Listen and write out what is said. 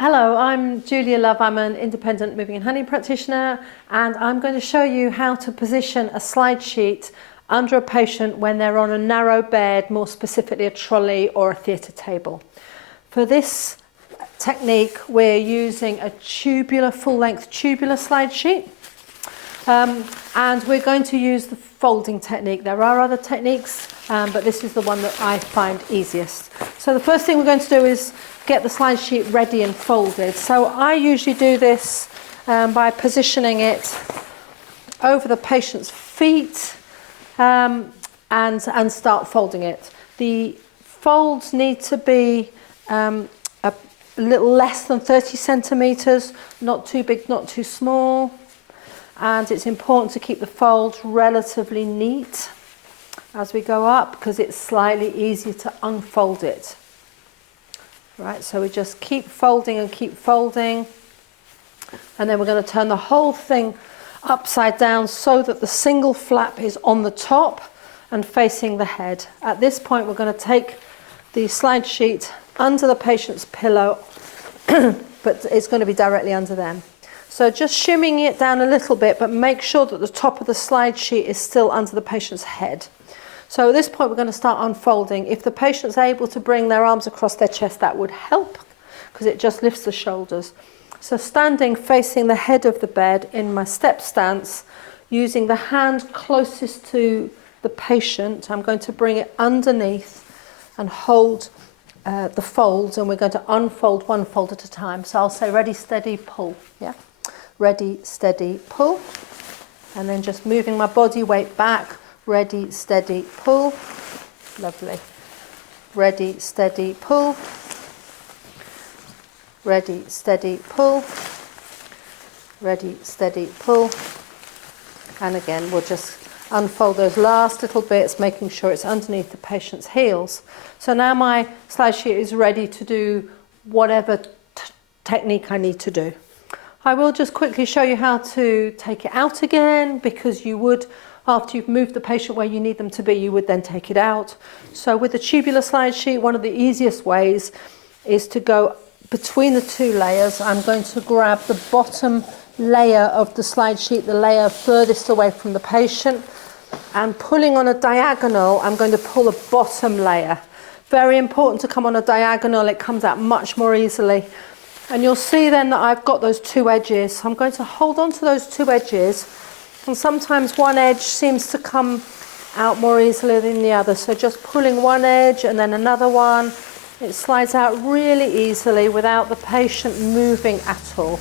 Hello, I'm Julia Love. I'm an independent moving and handling practitioner, and I'm going to show you how to position a slide sheet under a patient when they're on a narrow bed, more specifically a trolley or a theatre table. For this technique, we're using a tubular, full-length tubular slide sheet, and we're going to use the folding technique. There are other techniques, but this is the one that I find easiest. So the first thing we're going to do is get the slide sheet ready and folded. So I usually do this by positioning it over the patient's feet and start folding it. The folds need to be a little less than 30 centimetres, not too big, not too small. And it's important to keep the folds relatively neat as we go up because it's slightly easier to unfold it. Right, so we just keep folding and keep folding, and then we're going to turn the whole thing upside down so that the single flap is on the top and facing the head. At this point we're going to take the slide sheet under the patient's pillow, but it's going to be directly under them. So just shimmying it down a little bit, but make sure that the top of the slide sheet is still under the patient's head. So at this point we're going to start unfolding. If the patient's able to bring their arms across their chest, that would help because it just lifts the shoulders. So standing facing the head of the bed in my step stance, using the hand closest to the patient, I'm going to bring it underneath and hold the folds, and we're going to unfold one fold at a time. So I'll say ready, steady, pull. Yeah, ready, steady, pull, and then just moving my body weight back. Ready, steady, pull. Lovely. Ready, steady, pull. Ready, steady, pull. Ready, steady, pull. And again, we'll just unfold those last little bits, making sure it's underneath the patient's heels. So now my slide sheet is ready to do whatever technique I need to do. I will just quickly show you how to take it out again, because you would, after you've moved the patient where you need them to be, you would then take it out. So with the tubular slide sheet, one of the easiest ways is to go between the two layers. I'm going to grab the bottom layer of the slide sheet, the layer furthest away from the patient, and pulling on a diagonal, I'm going to pull the bottom layer. Very important to come on a diagonal, it comes out much more easily. And you'll see then that I've got those two edges. So I'm going to hold on to those two edges, and sometimes one edge seems to come out more easily than the other. So just pulling one edge and then another one, it slides out really easily without the patient moving at all.